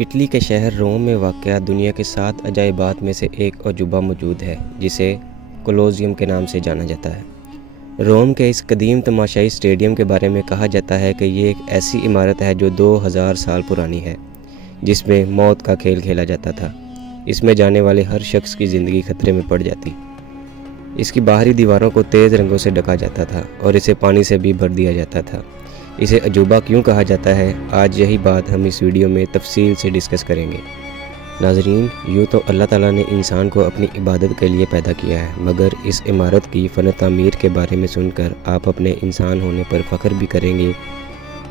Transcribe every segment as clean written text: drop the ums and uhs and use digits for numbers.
Italy کے شہر روم میں واقع دنیا کے 7 عجائبات میں سے ایک عجوبہ موجود ہے جسے کولوسیوم کے نام سے جانا جاتا ہے۔ روم کے اس قدیم تماشائی اسٹیڈیم کے بارے میں کہا جاتا ہے کہ یہ ایک ایسی عمارت ہے جو 2000 سال پرانی ہے، جس میں موت کا کھیل کھیلا جاتا تھا۔ اس میں جانے والے ہر شخص کی زندگی خطرے میں پڑ جاتی۔ اس کی باہری دیواروں کو تیز رنگوں سے ڈھکا جاتا تھا اور اسے پانی سے بھی بھر دیا جاتا تھا۔ اسے عجوبہ کیوں کہا جاتا ہے، آج یہی بات ہم اس ویڈیو میں تفصیل سے ڈسکس کریں گے۔ ناظرین، یوں تو اللہ تعالیٰ نے انسان کو اپنی عبادت کے لیے پیدا کیا ہے، مگر اس عمارت کی فن تعمیر کے بارے میں سن کر آپ اپنے انسان ہونے پر فخر بھی کریں گے،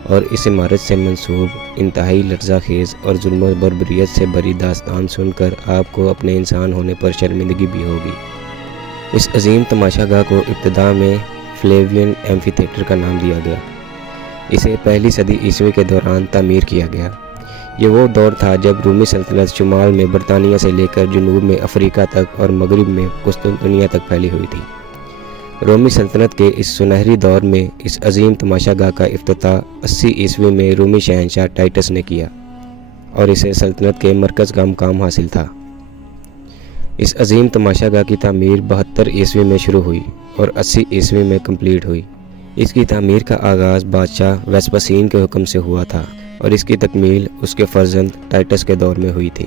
اور اس عمارت سے منسوب انتہائی لرزہ خیز اور ظلم و بربریت سے بھری داستان سن کر آپ کو اپنے انسان ہونے پر شرمندگی بھی ہوگی۔ اس عظیم تماشا گاہ کو ابتدا میں فلیوین ایمفی تھیٹر کا نام دیا گیا۔ اسے پہلی صدی عیسوی کے دوران تعمیر کیا گیا۔ یہ وہ دور تھا جب رومی سلطنت شمال میں برطانیہ سے لے کر جنوب میں افریقہ تک اور مغرب میں قسطنطنیہ تک پھیلی ہوئی تھی۔ رومی سلطنت کے اس سنہری دور میں اس عظیم تماشا گاہ کا افتتاح 80 عیسوی میں رومی شہنشاہ ٹائٹس نے کیا اور اسے سلطنت کے مرکز کا مقام حاصل تھا۔ اس عظیم تماشا گاہ کی تعمیر 72 عیسوی میں شروع ہوئی اور 80 عیسوی میں کمپلیٹ ہوئی۔ اس کی تعمیر کا آغاز بادشاہ ویسپاسین کے حکم سے ہوا تھا اور اس کی تکمیل اس کے فرزند ٹائٹس کے دور میں ہوئی تھی۔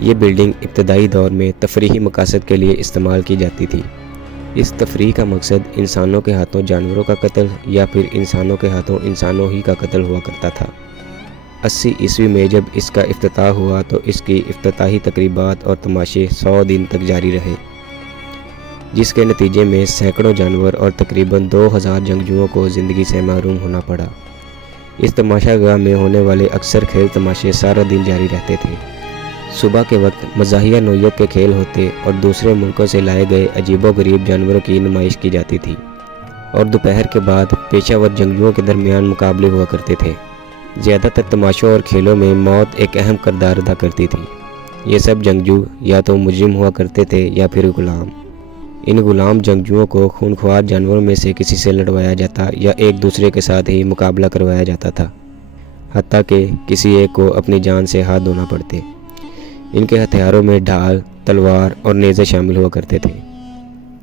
یہ بلڈنگ ابتدائی دور میں تفریحی مقاصد کے لیے استعمال کی جاتی تھی۔ اس تفریح کا مقصد انسانوں کے ہاتھوں جانوروں کا قتل یا پھر انسانوں کے ہاتھوں انسانوں ہی کا قتل ہوا کرتا تھا۔ 80 عیسوی میں جب اس کا افتتاح ہوا تو اس کی افتتاحی تقریبات اور تماشے 100 دن تک جاری رہے، جس کے نتیجے میں سینکڑوں جانور اور تقریباً 2000 جنگجوؤں کو زندگی سے محروم ہونا پڑا۔ اس تماشا گاہ میں ہونے والے اکثر کھیل تماشے سارا دن جاری رہتے تھے۔ صبح کے وقت مزاحیہ نوعیت کے کھیل ہوتے اور دوسرے ملکوں سے لائے گئے عجیب و غریب جانوروں کی نمائش کی جاتی تھی، اور دوپہر کے بعد پیشہ ور جنگجوؤں کے درمیان مقابلے ہوا کرتے تھے۔ زیادہ تر تماشوں اور کھیلوں میں موت ایک اہم کردار ادا کرتی تھی۔ یہ سب جنگجو یا تو مجرم ہوا کرتے تھے یا پھر غلام۔ ان غلام جنگجوؤں کو خونخوار جانوروں میں سے کسی سے لڑوایا جاتا یا ایک دوسرے کے ساتھ ہی مقابلہ کروایا جاتا تھا، حتیٰ کہ کسی ایک کو اپنی جان سے ہاتھ دھونا پڑتے۔ ان کے ہتھیاروں میں ڈھال، تلوار اور نیزے شامل ہوا کرتے تھے۔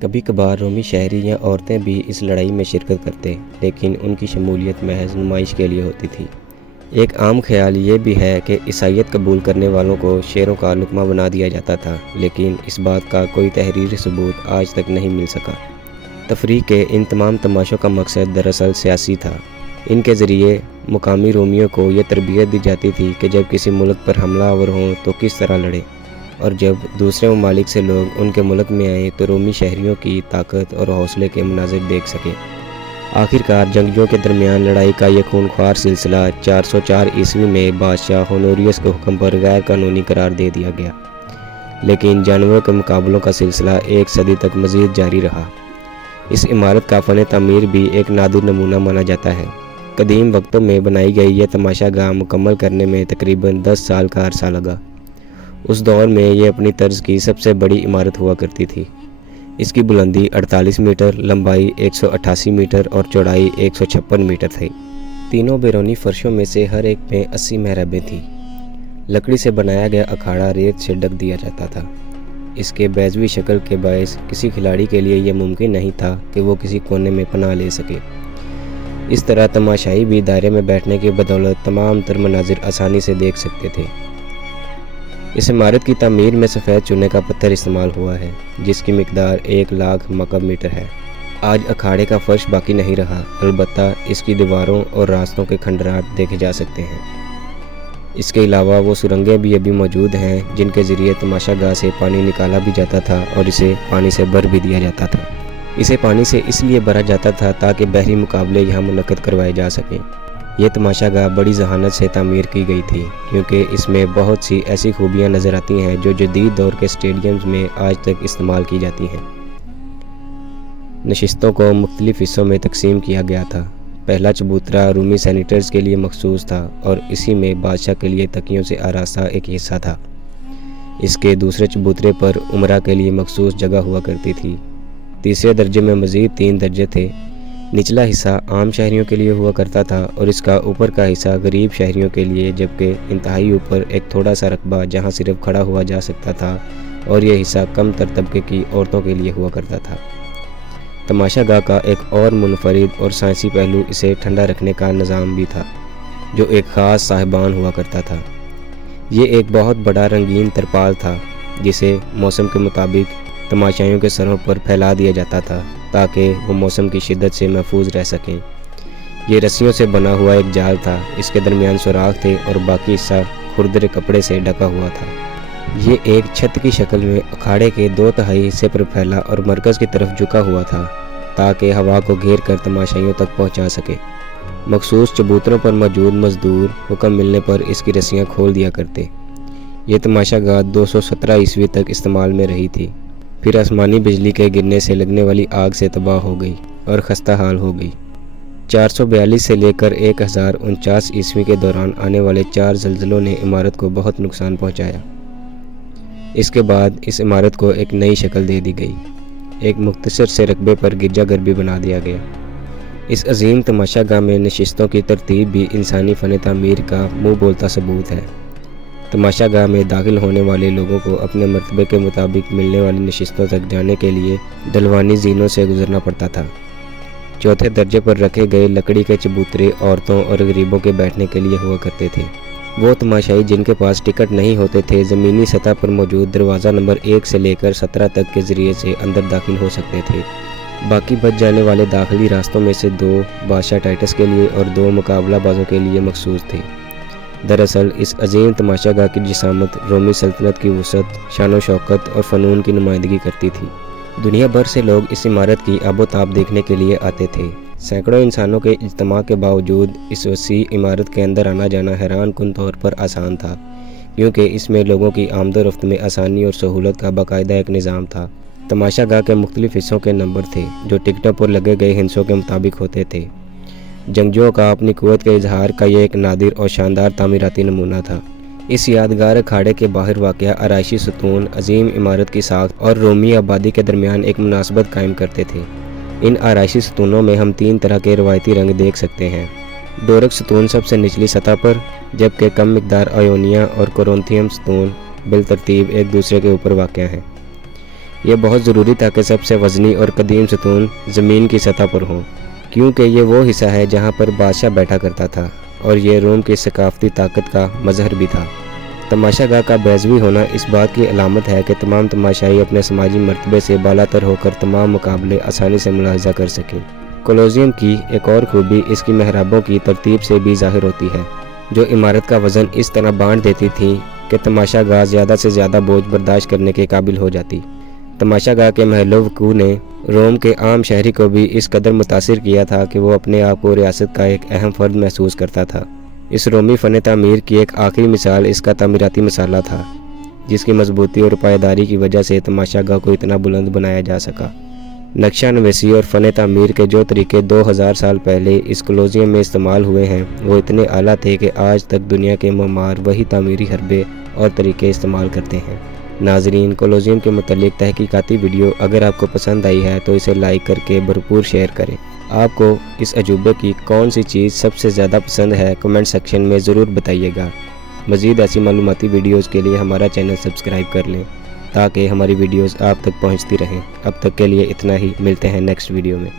کبھی کبھار رومی شہری یا عورتیں بھی اس لڑائی میں شرکت کرتے، لیکن ان کی شمولیت محض نمائش کے لیے ہوتی تھی۔ ایک عام خیال یہ بھی ہے کہ عیسائیت قبول کرنے والوں کو شیروں کا لقمہ بنا دیا جاتا تھا، لیکن اس بات کا کوئی تحریری ثبوت آج تک نہیں مل سکا۔ تفریح کے ان تمام تماشوں کا مقصد دراصل سیاسی تھا۔ ان کے ذریعے مقامی رومیوں کو یہ تربیت دی جاتی تھی کہ جب کسی ملک پر حملہ آور ہوں تو کس طرح لڑے، اور جب دوسرے ممالک سے لوگ ان کے ملک میں آئیں تو رومی شہریوں کی طاقت اور حوصلے کے مناظر دیکھ سکیں۔ آخرکار جنگجوؤں کے درمیان لڑائی کا یہ خونخوار سلسلہ 404 عیسوی میں بادشاہ ہونوریوس کے حکم پر غیر قانونی قرار دے دیا گیا، لیکن جانوروں کے مقابلوں کا سلسلہ 1 صدی تک مزید جاری رہا۔ اس عمارت کا فن تعمیر بھی ایک نادر نمونہ مانا جاتا ہے۔ قدیم وقتوں میں بنائی گئی یہ تماشا گاہ مکمل کرنے میں تقریباً 10 سال کا عرصہ لگا۔ اس دور میں یہ اپنی طرز کی سب سے بڑی عمارت ہوا کرتی تھی۔ اس کی بلندی 48 میٹر، لمبائی 188 میٹر اور چوڑائی 156 میٹر تھی۔ تینوں بیرونی فرشوں میں سے ہر ایک میں 80 محرابیں تھیں۔ لکڑی سے بنایا گیا اکھاڑا ریت سے ڈھک دیا جاتا تھا۔ اس کے بیضوی شکل کے باعث کسی کھلاڑی کے لیے یہ ممکن نہیں تھا کہ وہ کسی کونے میں پناہ لے سکے۔ اس طرح تماشائی بھی دائرے میں بیٹھنے کی بدولت تمام تر مناظر آسانی سے دیکھ سکتے تھے۔ اس عمارت کی تعمیر میں سفید چونے کا پتھر استعمال ہوا ہے، جس کی مقدار 1,00,000 مکعب میٹر ہے۔ آج اکھاڑے کا فرش باقی نہیں رہا، البتہ اس کی دیواروں اور راستوں کے کھنڈرات دیکھے جا سکتے ہیں۔ اس کے علاوہ وہ سرنگیں بھی ابھی موجود ہیں جن کے ذریعے تماشا گاہ سے پانی نکالا بھی جاتا تھا اور اسے پانی سے بھر بھی دیا جاتا تھا۔ اسے پانی سے اس لیے بھرا جاتا تھا تاکہ بحری مقابلے یہاں منعقد کروائے جا سکیں۔ یہ تماشا گاہ بڑی ذہانت سے تعمیر کی گئی تھی، کیونکہ اس میں بہت سی ایسی خوبیاں نظر آتی ہیں جو جدید دور کے اسٹیڈیمز میں آج تک استعمال کی جاتی ہیں۔ نشستوں کو مختلف حصوں میں تقسیم کیا گیا تھا۔ پہلا چبوترا رومی سینیٹرز کے لیے مخصوص تھا اور اسی میں بادشاہ کے لیے تکیوں سے آراستہ ایک حصہ تھا۔ اس کے دوسرے چبوترے پر عمرہ کے لیے مخصوص جگہ ہوا کرتی تھی۔ تیسرے درجے میں مزید 3 درجے تھے۔ نچلا حصہ عام شہریوں کے لیے ہوا کرتا تھا اور اس کا اوپر کا حصہ غریب شہریوں کے لیے، جبکہ انتہائی اوپر ایک تھوڑا سا رقبہ جہاں صرف کھڑا ہوا جا سکتا تھا، اور یہ حصہ کم تر طبقے کی عورتوں کے لیے ہوا کرتا تھا۔ تماشا گاہ کا ایک اور منفرد اور سائنسی پہلو اسے ٹھنڈا رکھنے کا نظام بھی تھا، جو ایک خاص صاحبان ہوا کرتا تھا۔ یہ ایک بہت بڑا رنگین ترپال تھا جسے موسم کے مطابق تماشائیوں کے سروں پر پھیلا دیا جاتا تھا تاکہ وہ موسم کی شدت سے محفوظ رہ سکیں۔ یہ رسیوں سے بنا ہوا ایک جال تھا، اس کے درمیان سوراخ تھے اور باقی حصہ کھردرے کپڑے سے ڈھکا ہوا تھا۔ یہ ایک چھت کی شکل میں اکھاڑے کے 2/3 حصے پر پھیلا اور مرکز کی طرف جھکا ہوا تھا تاکہ ہوا کو گھیر کر تماشائیوں تک پہنچا سکے۔ مخصوص چبوتروں پر موجود مزدور حکم ملنے پر اس کی رسیاں کھول دیا کرتے۔ یہ تماشا گاہ 217 عیسوی تک استعمال میں رہی تھی، پھر آسمانی بجلی کے گرنے سے لگنے والی آگ سے تباہ ہو گئی اور خستہ حال ہو گئی۔ 442 سے لے کر 1049 عیسوی کے دوران آنے والے 4 زلزلوں نے عمارت کو بہت نقصان پہنچایا۔ اس کے بعد اس عمارت کو ایک نئی شکل دے دی گئی، ایک مختصر سے رقبے پر گرجا گھر بھی بنا دیا گیا۔ اس عظیم تماشا گاہ میں نشستوں کی ترتیب بھی انسانی فن تعمیر کا منہ بولتا ثبوت ہے۔ تماشا گاہ میں داخل ہونے والے لوگوں کو اپنے مرتبے کے مطابق ملنے والی نشستوں تک جانے کے لیے ڈھلوانی زینوں سے گزرنا پڑتا تھا۔ چوتھے درجے پر رکھے گئے لکڑی کے چبوترے عورتوں اور غریبوں کے بیٹھنے کے لیے ہوا کرتے تھے۔ وہ تماشائی جن کے پاس ٹکٹ نہیں ہوتے تھے زمینی سطح پر موجود دروازہ نمبر 1 سے لے کر 17 تک کے ذریعے سے اندر داخل ہو سکتے تھے۔ باقی بچ جانے والے داخلی راستوں میں سے 2 بادشاہ ٹائٹس کے لیے اور 2 مقابلہ بازوں کے لیے مخصوص تھے۔ دراصل اس عظیم تماشا گاہ کی جسامت رومی سلطنت کی وسعت، شان و شوکت اور فنون کی نمائندگی کرتی تھی۔ دنیا بھر سے لوگ اس عمارت کی آب و تاب دیکھنے کے لیے آتے تھے۔ سینکڑوں انسانوں کے اجتماع کے باوجود اس وسیع عمارت کے اندر آنا جانا حیران کن طور پر آسان تھا، کیونکہ اس میں لوگوں کی آمد و رفت میں آسانی اور سہولت کا باقاعدہ ایک نظام تھا۔ تماشا گاہ کے مختلف حصوں کے نمبر تھے جو ٹکٹوں پر لگے گئے ہندسوں کے مطابق ہوتے تھے۔ جنگجوؤں کا اپنی قوت کے اظہار کا یہ ایک نادر اور شاندار تعمیراتی نمونہ تھا۔ اس یادگار اکھاڑے کے باہر واقع آرائشی ستون عظیم عمارت کی ساخت اور رومی آبادی کے درمیان ایک مناسبت قائم کرتے تھے۔ ان آرائشی ستونوں میں ہم 3 طرح کے روایتی رنگ دیکھ سکتے ہیں۔ ڈورک ستون سب سے نچلی سطح پر، جبکہ کم مقدار آئونیا اور کورنتھیم ستون بالترتیب ایک دوسرے کے اوپر واقع ہیں۔ یہ بہت ضروری تھا کہ سب سے وزنی اور قدیم ستون زمین کی سطح پر ہوں، کیونکہ یہ وہ حصہ ہے جہاں پر بادشاہ بیٹھا کرتا تھا اور یہ روم کی ثقافتی طاقت کا مظہر بھی تھا۔ تماشا گاہ کا بیضوی ہونا اس بات کی علامت ہے کہ تمام تماشائی اپنے سماجی مرتبے سے بالا تر ہو کر تمام مقابلے آسانی سے ملاحظہ کر سکیں۔ کولوسیوم کی ایک اور خوبی اس کی محرابوں کی ترتیب سے بھی ظاہر ہوتی ہے، جو عمارت کا وزن اس طرح بانٹ دیتی تھیں کہ تماشا گاہ زیادہ سے زیادہ بوجھ برداشت کرنے کے قابل ہو جاتی۔ تماشا گاہ کے محل وقوع نے روم کے عام شہری کو بھی اس قدر متاثر کیا تھا کہ وہ اپنے آپ کو ریاست کا ایک اہم فرد محسوس کرتا تھا۔ اس رومی فن تعمیر کی ایک آخری مثال اس کا تعمیراتی مسالہ تھا، جس کی مضبوطی اور پائیداری کی وجہ سے تماشا گاہ کو اتنا بلند بنایا جا سکا۔ نقشہ نویسی اور فن تعمیر کے جو طریقے 2000 سال پہلے اس کولوسیوم میں استعمال ہوئے ہیں وہ اتنے اعلیٰ تھے کہ آج تک دنیا کے معمار وہی تعمیری حربے اور طریقے استعمال کرتے ہیں۔ ناظرین، کولوسیوم کے متعلق تحقیقاتی ویڈیو اگر آپ کو پسند آئی ہے تو اسے لائک کر کے بھرپور شیئر کریں۔ آپ کو اس عجوبے کی کون سی چیز سب سے زیادہ پسند ہے کمنٹ سیکشن میں ضرور بتائیے گا۔ مزید ایسی معلوماتی ویڈیوز کے لیے ہمارا چینل سبسکرائب کر لیں تاکہ ہماری ویڈیوز آپ تک پہنچتی رہیں۔ اب تک کے لیے اتنا ہی، ملتے ہیں نیکسٹ ویڈیو میں۔